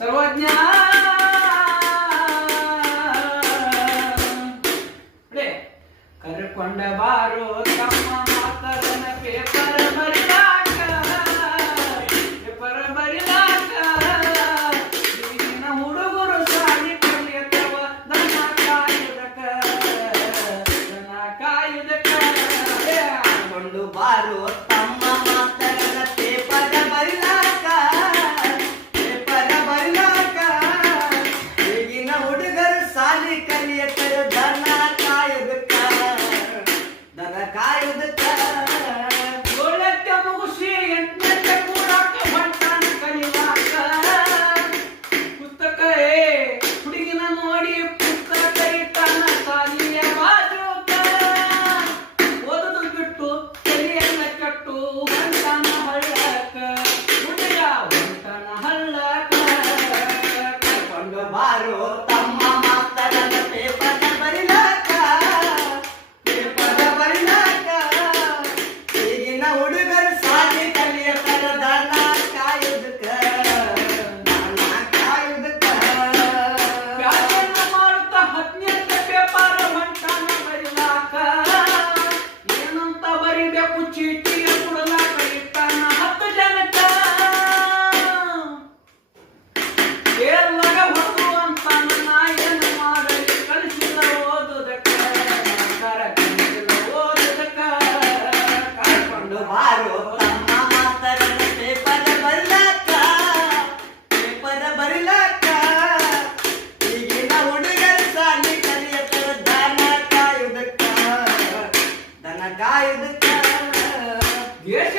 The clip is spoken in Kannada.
ಸರ್ವಜ್ಞ ಕರ್ಕೊಂಡ ಬಾರೋ ತಮ್ಮ ಮಾತರನ ಪೇಪರ್ ಬರಿಲಾಕ ಈಗಿನ ಹುಡುಗರು ಸಾಲಿ ಕಲಿಯತವ ದನ ಕಾಯುದಕ ಕರ್ಕೊಂಡು ಬಾರೋ ತಮ್ಮ ಮಾತರನ ಪೇಪರ್ ಬರಿಲಾಕ ಈಗಿನ ಹುಡುಗರು ಸಾಲಿ ಕಲಿಯತರ ದನ ಕಾಯುದಕ್ಕ ಏಳಕ್ಕೆ ಮುಗಿಸಿ ಎಂಟಕ್ಕೆ ಕೂಡಾಕ ಹೊಂಟಾನ ಕಲಿಲಾಕ ಪುಸ್ತಕ ಹುಡುಗಿನ ನೋಡಿ ಪುಸ್ತಕ ಇಟ್ಟಾನ ಸಾಲಿಯ ಬಾಜೂಕ ಓದುದು ಬಿಟ್ಟು ತಲೆಯನ್ನ ಕಟ್ಟು ಹೊಂಟಾನ ಹಳ್ಳಕ ಹುಡುಗ ಹೊಂಟಾನ ಹಳ್ಳಕ ಕರ್ಕೊಂಡು ಬಾರೋ ತಮ್ಮ ಮಾತರನ ಪೇಪರ್ ಬರಿಲಾಕ ಈಗಿನ ಹುಡುಗರು ಸಾಲಿ ಕಲಿಯತರ ದನ ಕಾಯುದಕ್ಕ ವ್ಯಾಕರಣ ಮಾಡುತ್ತ 17ನೇ ಪೇಪರ್ ಹೊಂಟಾನ ಬರಿಲಾಕ ಏನಂತ ಬರಿಬೇಕು ಚೀಟಿಯ ಕೊಡಲಾಕ ಇಟ್ಟಾನ 10 ಜನಕ್ಕ ಕೇರಳಗ ಹೊರದು ಅಂತಾನ ನಾ ಏನು ಮಾಡಲಿ ಕಲಿಸಿಲ್ಲ ಓದುದಕ್ಕ ಕರ್ಕೊಂಡು ಬಾರೋ ತಮ್ಮ ಮಾತರನ ಪೇಪರ್ ಬರಿಲಾಕ ಈಗಿನ ಹುಡುಗರು ಸಾಲಿ ಕಲಿಯತರ ದನ ಕಾಯುದಕ್ಕ ದೇಶ